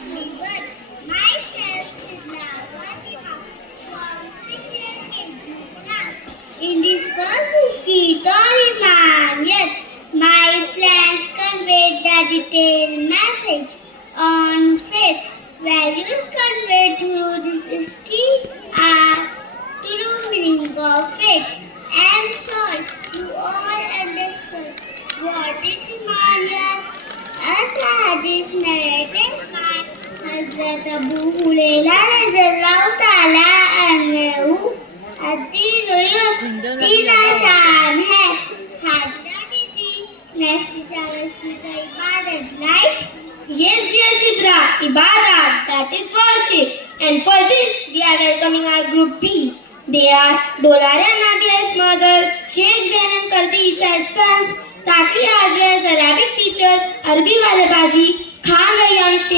everyone. Myself Sidla Fatima from senior KG class. In this first skit or Emmanuel, my friends conveyed the detailed message on faith. Values conveyed through this skit are true meaning of faith. And sure, you all understood what is Emmanuel. As a hadith narrated by Hazrat Abu Hurairah radhiyallahu ta'ala anhu, ad-din तीन आसान है हाजिरा दीदी next is our Sidra ibadat, right? Yes, dear Sidra, Ibadat, that is worship. And for this, we are welcoming our group B. They are Dolare Nabia's mother, Sheikh Zain and Kardi Isa's sons, Taki Hajra's Arabic teachers, Arbi Wale Baji, Khan Rayyan Sheikh.